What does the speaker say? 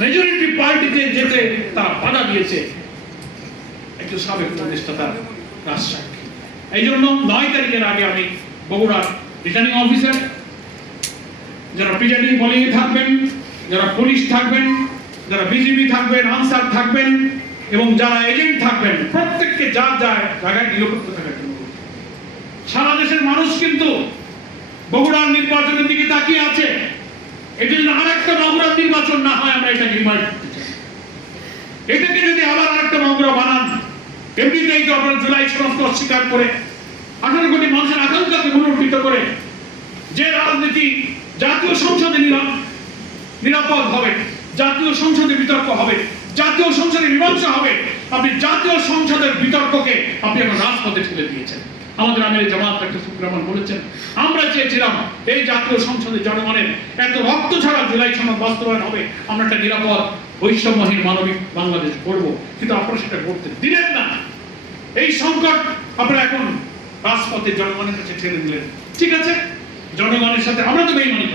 Majority পার্টিতে যেতে তারা বাধা দিয়েছে। একটু সাবেক উপদেষ্টা তার রাজসাক্ষী। এই জন্য 9 তারিখের আগে আমি বগুড়ার রিটার্নিং অফিসার, যারা প্রিজাইডিং বলিং থাকবেন, যারা পুলিশ থাকবেন, যারা বিজিবি থাকবেন, আনসার থাকবেন এবং যারা এজেন্ট থাকবেন, প্রত্যেককে যার যার জায়গায় নিরাপত্তা থাকার জন্য। সারা দেশের মানুষ কিন্তু বগুড়ার নির্বাচনের দিকে তাকিয়ে আছে। এটি যদি আরেকটা বগুড়ার নির্বাচন না হয়, আমরা এটাকে রিমাইন্ড করতে চাই। এটাকে যদি আবার আরেকটা বগুড়া বানান, এমনিতেই তো আপনারা জুলাই সনদ অস্বীকার করে 18 কোটি মানুষের আকাঙ্ক্ষাকে পুনর্বিত করে যে রাজনীতি জাতীয় সংসদে নিরাপদ হবে, জাতীয় সংসদে বিতর্ক হবে, জাতীয় সংসদে মীমাংসা হবে, আপনি জাতীয় সংসদের বিতর্ককে আপনি এখন রাজপথে ঠেলে দিয়েছেন। আমাদের আমির জামাত ডক্টর শফিকুর রহমান বলেছেন, আমরা চেয়েছিলাম এই জাতীয় সংসদে জনগণের এত রক্ত ছাড়া জুলাই সনদ বাস্তবায়ন হবে, আমরা একটা নিরাপদ বৈষম্যহীন মানবিক বাংলাদেশ করব, কিন্তু আপনারা সেটা করতে দিলেন না। এই সংকট আপনারা এখন রাজপথে জনগণের কাছে ঠেলে দিলেন। ঠিক আছে, জনগণের সাথে আমরা তো বেইমানি